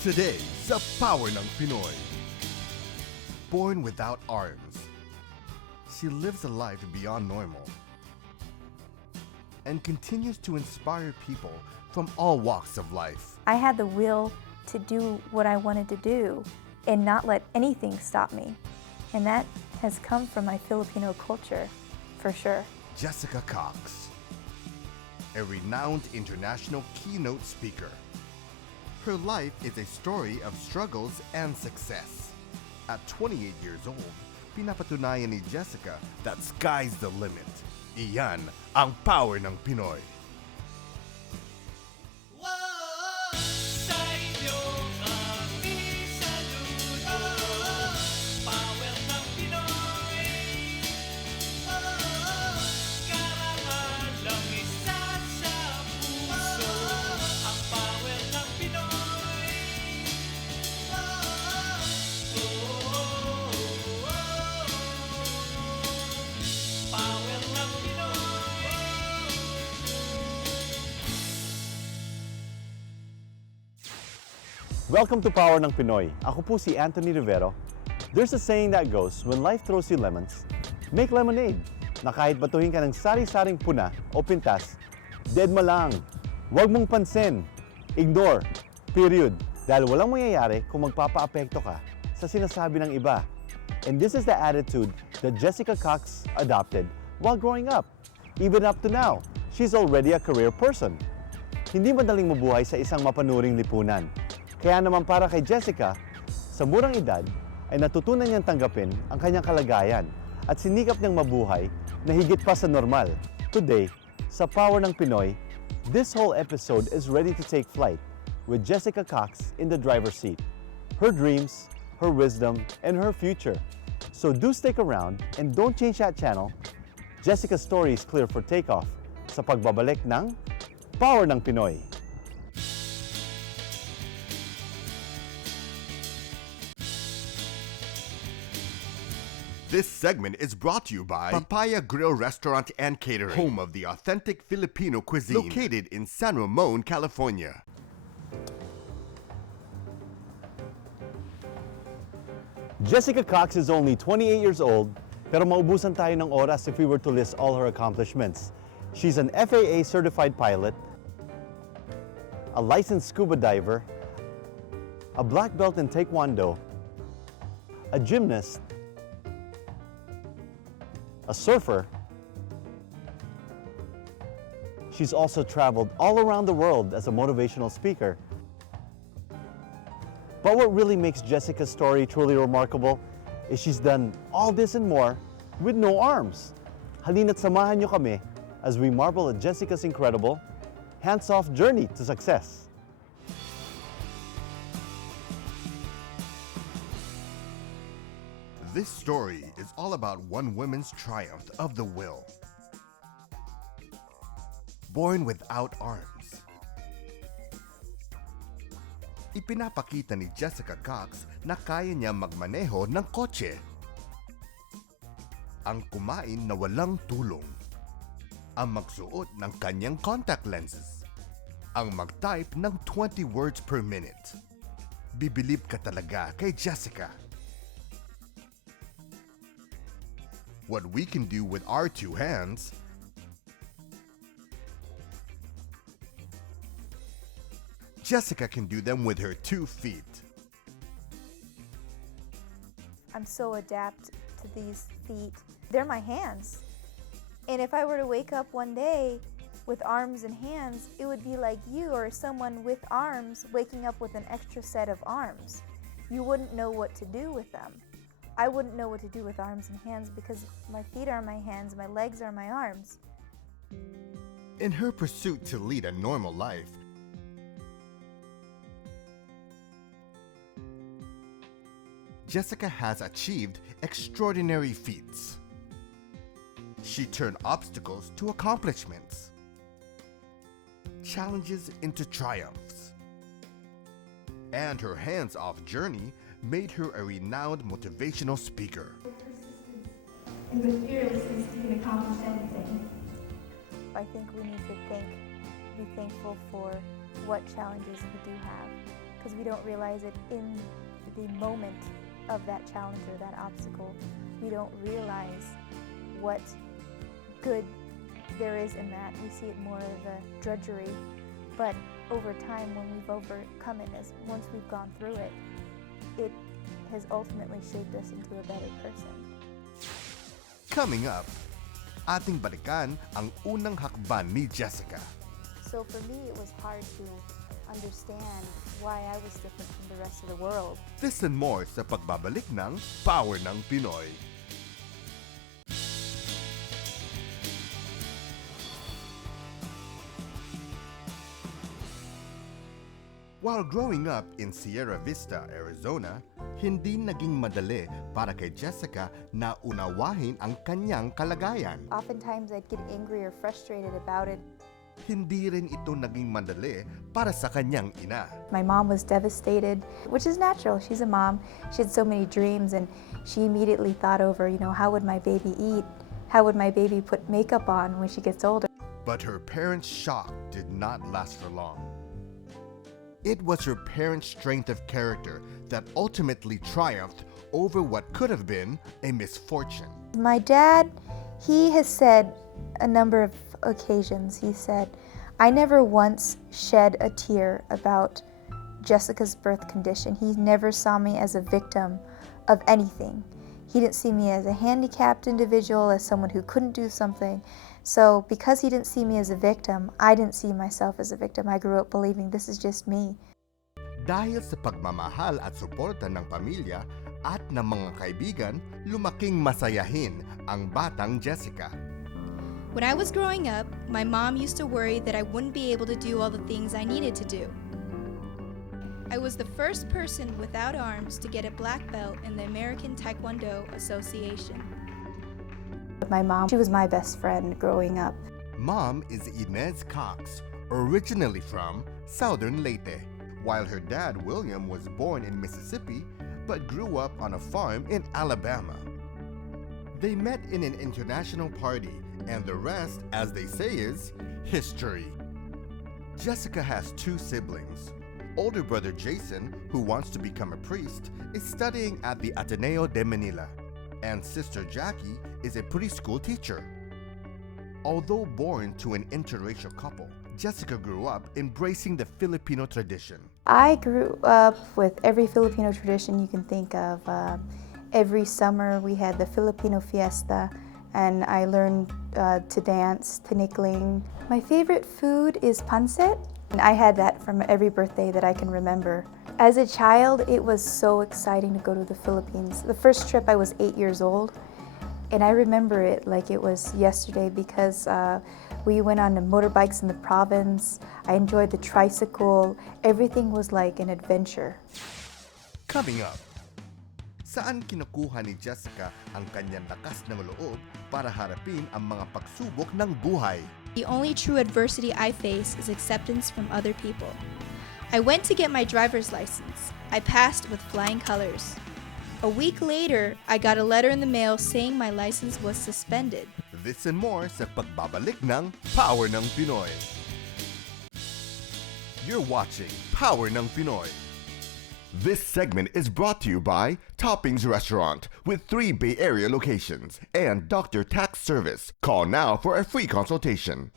Today sa Power ng Pinoy. Born without arms, she lives a life beyond normal and continues to inspire people from all walks of life. I had the will to do what I wanted to do and not let anything stop me. And that has come from my Filipino culture, for sure. Jessica Cox, a renowned international keynote speaker. Her life is a story of struggles and success. At 28 years old, pinapatunayan ni Jessica that sky's the limit. Iyan ang power ng Pinoy. Welcome to Power ng Pinoy. Ako po si Anthony Rivero. There's a saying that goes, when life throws you lemons, make lemonade. Na kahit batuhin ka ng sari-saring puna o pintas, dead mo lang. Huwag mong pansin. Ignore. Period. Dahil walang mangyayari kung magpapa-apekto ka sa sinasabi ng iba. And this is the attitude that Jessica Cox adopted while growing up. Even up to now, she's already a career person. Hindi madaling mabuhay sa isang mapanuring lipunan. Kaya naman para kay Jessica, sa murang edad ay natutunan niyang tanggapin ang kanyang kalagayan at sinikap niyang mabuhay na higit pa sa normal. Today, sa Power ng Pinoy, this whole episode is ready to take flight with Jessica Cox in the driver's seat. Her dreams, her wisdom, and her future. So do stick around and don't change that channel. Jessica's story is clear for takeoff sa pagbabalik ng Power ng Pinoy. This segment is brought to you by Papaya Grill Restaurant and Catering, home of the authentic Filipino cuisine, located in San Ramon, California. Jessica Cox is only 28 years old, pero maubusan tayo ng oras if we were to list all her accomplishments. She's an FAA certified pilot, a licensed scuba diver, a black belt in Taekwondo, a gymnast, a surfer. She's also traveled all around the world as a motivational speaker. But what really makes Jessica's story truly remarkable is she's done all this and more with no arms. Halina't samahan niyo kami as we marvel at Jessica's incredible, hands-off journey to success. This story is all about one woman's triumph of the will. Born without arms. Ipinapakita ni Jessica Cox na kaya niya magmaneho ng kotse. Ang kumain na walang tulong. Ang magsuot ng kanyang contact lenses. Ang mag-type ng 20 words per minute. Bibilib ka talaga kay Jessica. What we can do with our two hands, Jessica can do them with her 2 feet. I'm so adept to these feet. They're my hands. And if I were to wake up one day with arms and hands, it would be like you or someone with arms waking up with an extra set of arms. You wouldn't know what to do with them. I wouldn't know what to do with arms and hands because my feet are my hands, my legs are my arms. In her pursuit to lead a normal life, Jessica has achieved extraordinary feats. She turned obstacles to accomplishments, challenges into triumphs, and her hands-off journey made her a renowned motivational speaker. And with fearlessness, you can accomplish anything. I think we need to be thankful for what challenges we do have because we don't realize it in the moment of that challenge or that obstacle. We don't realize what good there is in that. We see it more of a drudgery, but over time, when we've overcome it, once we've gone through it, it has ultimately shaped us into a better person. Coming up, ating balikan ang unang hakbang ni Jessica. So for me, it was hard to understand why I was different from the rest of the world. This and more sa pagbabalik ng Power ng Pinoy. While growing up in Sierra Vista, Arizona, hindi naging madali para kay Jessica na unawahin ang kanyang kalagayan. Oftentimes, I'd get angry or frustrated about it. Hindi rin ito naging madali para sa kanyang ina. My mom was devastated, which is natural. She's a mom. She had so many dreams, and she immediately thought over, how would my baby eat? How would my baby put makeup on when she gets older? But her parents' shock did not last for long. It was her parents' strength of character that ultimately triumphed over what could have been a misfortune. My dad, he has said a number of occasions, he said, I never once shed a tear about Jessica's birth condition. He never saw me as a victim of anything. He didn't see me as a handicapped individual, as someone who couldn't do something. So because he didn't see me as a victim, I didn't see myself as a victim. I grew up believing this is just me. Dahil sa pagmamahal at suporta ng pamilya at ng mga kaibigan, lumaking masayahin ang batang Jessica. When I was growing up, my mom used to worry that I wouldn't be able to do all the things I needed to do. I was the first person without arms to get a black belt in the American Taekwondo Association. My mom, she was my best friend growing up. Mom is Jessica Cox, originally from Southern Leyte, while her dad William was born in Mississippi but grew up on a farm in Alabama. They met in an international party, and the rest, as they say, is history. Jessica has two siblings. Older brother Jason, who wants to become a priest, is studying at the Ateneo de Manila, and sister Jackie is a preschool teacher. Although born to an interracial couple, Jessica grew up embracing the Filipino tradition. I grew up with every Filipino tradition you can think of. Every summer we had the Filipino fiesta, and I learned to dance, tinikling. My favorite food is pancit, and I had that from every birthday that I can remember. As a child, it was so exciting to go to the Philippines. The first trip I was 8 years old, and I remember it like it was yesterday because we went on the motorbikes in the province. I enjoyed the tricycle. Everything was like an adventure. Coming up, saan kinukuha ni Jessica ang kanyang lakas ng loob para harapin ang mga pagsubok ng buhay? The only true adversity I face is acceptance from other people. I went to get my driver's license. I passed with flying colors. A week later, I got a letter in the mail saying my license was suspended. This and more sa pagbabalik ng Power ng Pinoy. You're watching Power ng Pinoy. This segment is brought to you by Toppings Restaurant with 3 Bay Area locations and Dr. Tax Service. Call now for a free consultation.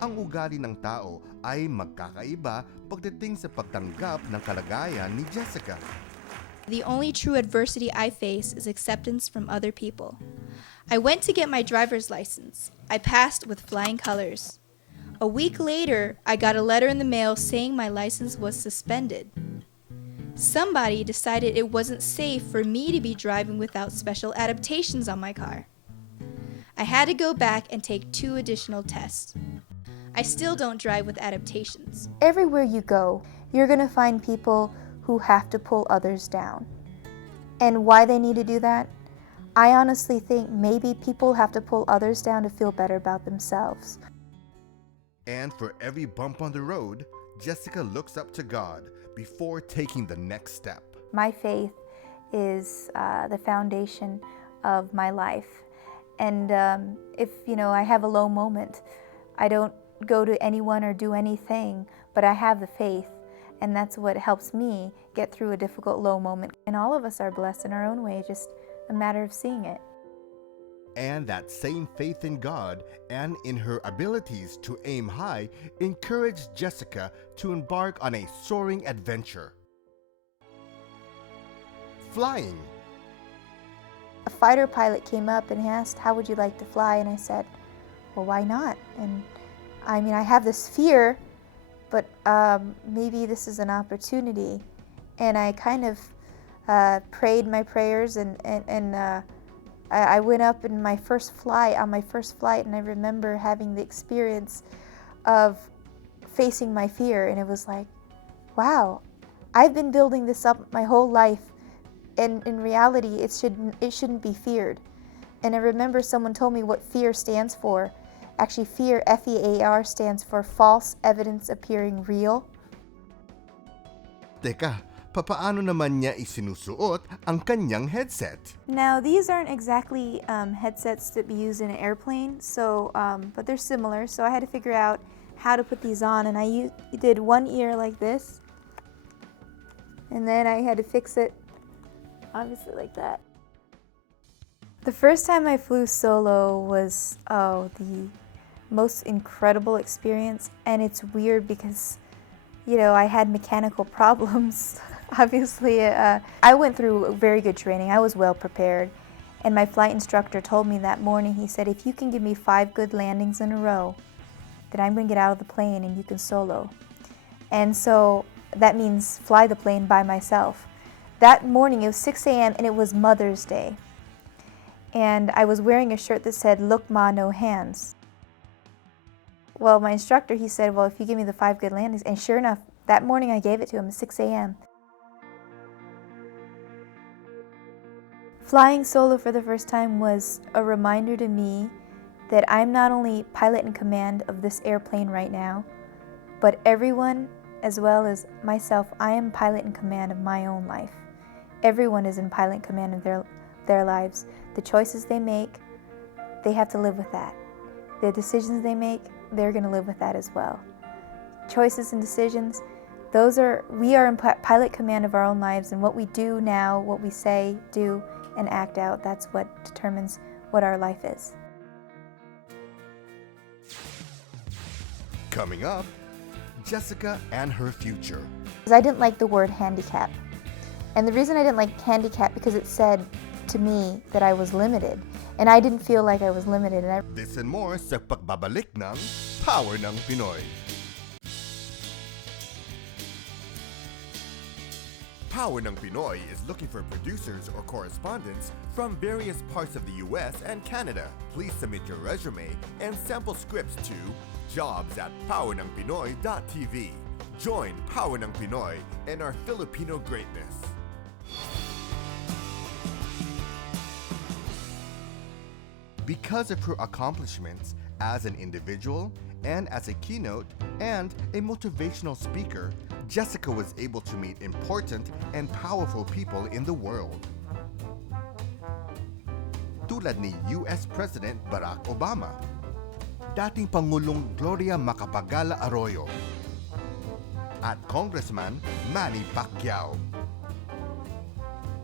Ang ugali ng tao ay magkakaiba pagdating sa pagtanggap ng kalagayan ni Jessica. The only true adversity I face is acceptance from other people. I went to get my driver's license. I passed with flying colors. A week later, I got a letter in the mail saying my license was suspended. Somebody decided it wasn't safe for me to be driving without special adaptations on my car. I had to go back and take 2 additional tests. I still don't drive with adaptations. Everywhere you go, you're going to find people who have to pull others down. And why they need to do that? I honestly think maybe people have to pull others down to feel better about themselves. And for every bump on the road, Jessica looks up to God before taking the next step. My faith is the foundation of my life. And if, I have a low moment, I don't go to anyone or do anything, but I have the faith, and that's what helps me get through a difficult low moment. And all of us are blessed in our own way, just a matter of seeing it. And that same faith in God and in her abilities to aim high encouraged Jessica to embark on a soaring adventure. Flying. A fighter pilot came up and he asked, "How would you like to fly?" And I said, "Well, why not?" And I mean, I have this fear, but maybe this is an opportunity. And I kind of prayed my prayers, and I went up in my first flight, and I remember having the experience of facing my fear, and it was like, wow, I've been building this up my whole life, and in reality, it shouldn't be feared. And I remember someone told me what fear stands for. Actually, fear, F-E-A-R, stands for false evidence appearing real. Teka, papaano naman niya isinusuot ang kanyang headset? Now, these aren't exactly headsets that be used in an airplane, so but they're similar. So I had to figure out how to put these on, and I did one ear like this, and then I had to fix it, obviously like that. The first time I flew solo was the most incredible experience, and it's weird because, you know, I had mechanical problems. Obviously, I went through very good training. I was well prepared, and my flight instructor told me that morning, he said, "If you can give me 5 good landings in a row, then I'm going to get out of the plane and you can solo." And so that means fly the plane by myself. That morning, it was 6 a.m. and it was Mother's Day. And I was wearing a shirt that said, "Look Ma, no hands." Well, my instructor, he said, "Well, if you give me the 5 good landings," and sure enough, that morning I gave it to him at 6 a.m. Flying solo for the first time was a reminder to me that I'm not only pilot in command of this airplane right now, but everyone, as well as myself, I am pilot in command of my own life. Everyone is in pilot in command of their lives. The choices they make, they have to live with that. The decisions they make, they're going to live with that as well. Choices and decisions, we are in pilot command of our own lives, and what we do now, what we say, do, and act out, that's what determines what our life is. Coming up, Jessica and her future. I didn't like the word handicap. And the reason I didn't like handicap because it said to me that I was limited. And I didn't feel like I was limited. This and more sa pagbabalik ng Power ng Pinoy. Power ng Pinoy is looking for producers or correspondents from various parts of the US and Canada. Please submit your resume and sample scripts to jobs@powernangpinoy.tv. Join Power ng Pinoy and our Filipino greatness. Because of her accomplishments as an individual and as a keynote and a motivational speaker, Jessica was able to meet important and powerful people in the world. Tulad ni US President Barack Obama, dating Pangulong Gloria Macapagal Arroyo, at Congressman Manny Pacquiao.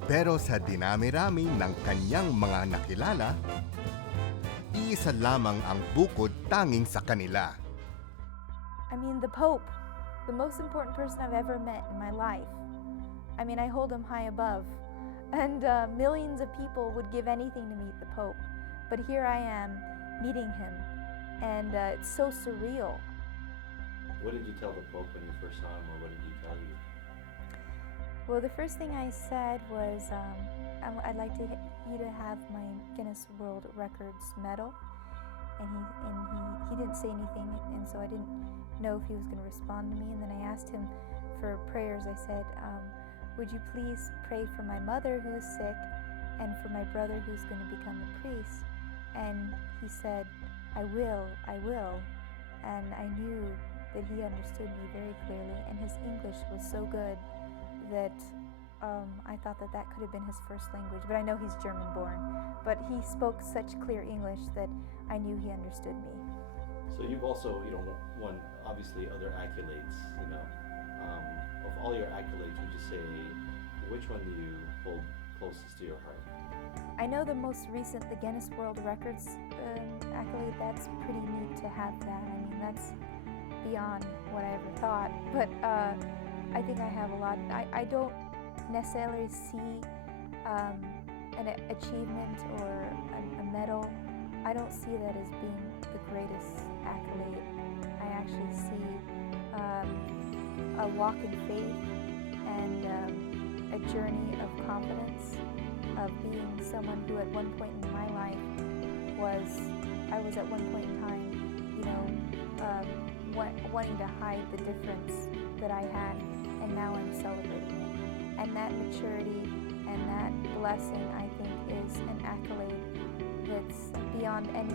Pero sa dinami-rami ng kanyang mga nakilala, iisa lamang ang bukod tanging sa kanila. I mean, the Pope, the most important person I've ever met in my life. I mean, I hold him high above. And millions of people would give anything to meet the Pope. But here I am, meeting him. And it's so surreal. What did you tell the Pope when you first saw him, or what did he tell you? Well, the first thing I said was, I'd like you to have my Guinness World Records medal. And he didn't say anything, and so I didn't know if he was going to respond to me. And then I asked him for prayers. I said, would you please pray for my mother who is sick and for my brother who's going to become a priest? And he said, I will. And I knew that he understood me very clearly, and his English was so good that I thought that could have been his first language. But I know he's German born. But he spoke such clear English that I knew he understood me. So you've also, won obviously other accolades. Of all your accolades, would you say which one do you hold closest to your heart? I know the most recent, the Guinness World Records accolade, that's pretty neat to have that. I mean, that's beyond what I ever thought. But I think I have a lot. I don't necessarily see an achievement or a medal. I don't see that as being the greatest accolade. I actually see a walk in faith and a journey of confidence, of being someone who at one point in my life I was at one point in time, wanting to hide the difference that I had, and now I'm celebrating it. And that maturity and that blessing, I think, is an accolade that's beyond any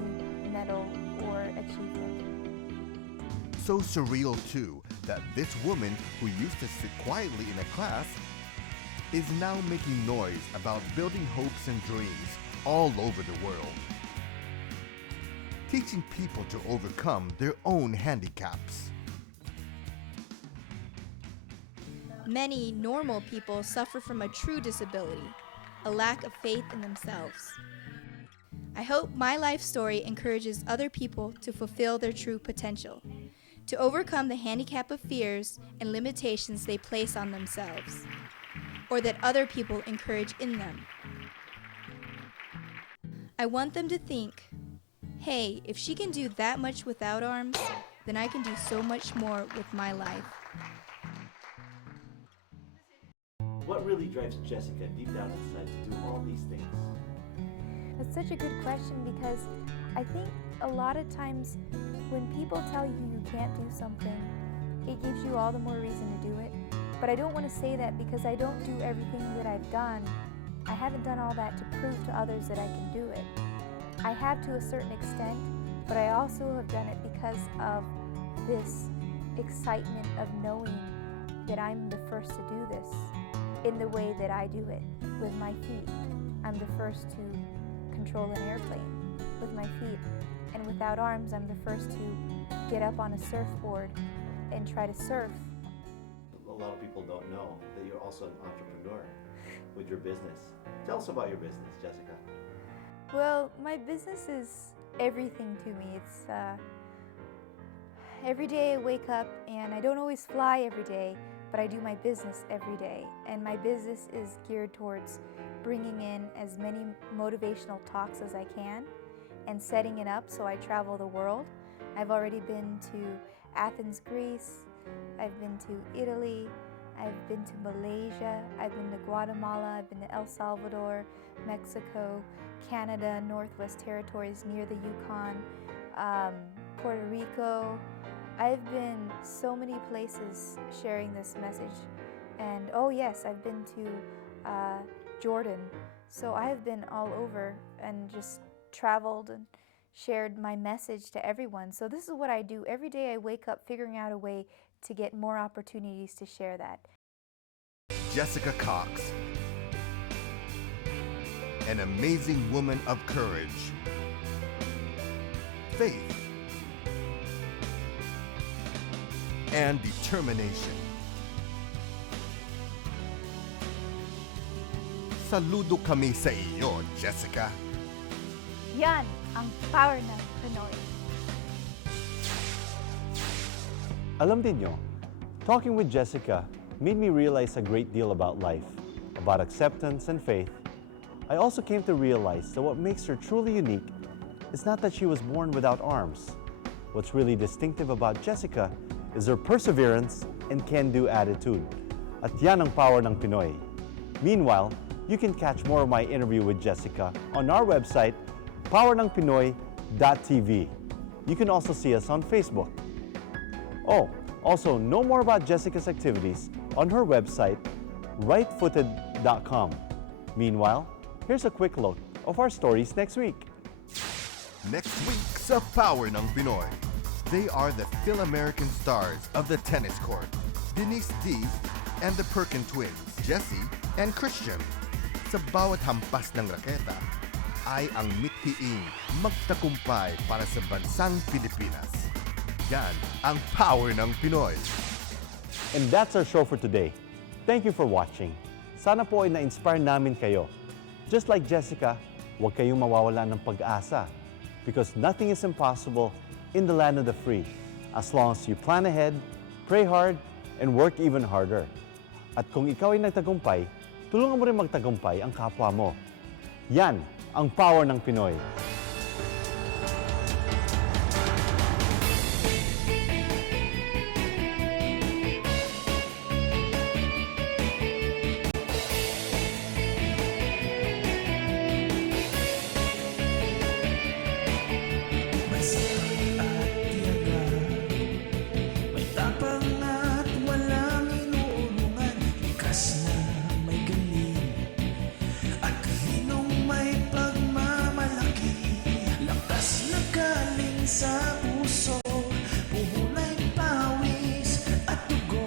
medal or achievement. So surreal too that this woman who used to sit quietly in a class is now making noise about building hopes and dreams all over the world, teaching people to overcome their own handicaps. Many normal people suffer from a true disability, a lack of faith in themselves. I hope my life story encourages other people to fulfill their true potential, to overcome the handicap of fears and limitations they place on themselves, or that other people encourage in them. I want them to think, hey, if she can do that much without arms, then I can do so much more with my life. What really drives Jessica deep down inside to do all these things? That's such a good question, because I think a lot of times when people tell you you can't do something, it gives you all the more reason to do it. But I don't want to say that because I don't do everything that I've done. I haven't done all that to prove to others that I can do it. I have to a certain extent, but I also have done it because of this excitement of knowing that I'm the first to do this in the way that I do it, with my feet. I'm the first to control an airplane with my feet. And without arms, I'm the first to get up on a surfboard and try to surf. A lot of people don't know that you're also an entrepreneur with your business. Tell us about your business, Jessica. Well, my business is everything to me. It's every day I wake up, and I don't always fly every day, but I do my business every day. And my business is geared towards bringing in as many motivational talks as I can and setting it up so I travel the world. I've already been to Athens, Greece. I've been to Italy. I've been to Malaysia. I've been to Guatemala. I've been to El Salvador, Mexico, Canada, Northwest Territories near the Yukon, Puerto Rico. I've been so many places sharing this message. And oh yes, I've been to Jordan. So I have been all over and just traveled and shared my message to everyone. So this is what I do. Every day I wake up figuring out a way to get more opportunities to share that. Jessica Cox, an amazing woman of courage, faith, and determination. Saludo kami sa iyo, Jessica. Yan ang power ng Pinoy. Alam din nyo, talking with Jessica made me realize a great deal about life, about acceptance and faith. I also came to realize that what makes her truly unique is not that she was born without arms. What's really distinctive about Jessica is her perseverance and can-do attitude. At yan ang power ng Pinoy. Meanwhile, you can catch more of my interview with Jessica on our website, powernangpinoy.tv. You can also see us on Facebook. Oh, also know more about Jessica's activities on her website, rightfooted.com. Meanwhile, here's a quick look of our stories next week. Next week sa Power ng Pinoy, they are the Phil-American stars of the tennis court, Denise D and the Perkin twins, Jessie and Christian. Sa bawat hampas ng raketa ay ang hiing magtagumpay para sa bansang Pilipinas. Yan ang power ng Pinoy. And that's our show for today. Thank you for watching. Sana po ay na-inspire namin kayo. Just like Jessica, huwag kayong mawawala ng pag-asa. Because nothing is impossible in the land of the free. As long as you plan ahead, pray hard, and work even harder. At kung ikaw ay nagtagumpay, tulungan mo rin magtagumpay ang kapwa mo. Yan ang power ng Pinoy. Sa puso, puhulay pawis at dugo.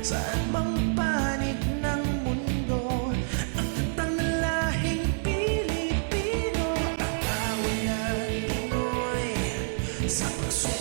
Saan mang panig ng mundo, ang tatang ng lahing Pilipino. Ang tawag ng Pinoy sa pagsuko.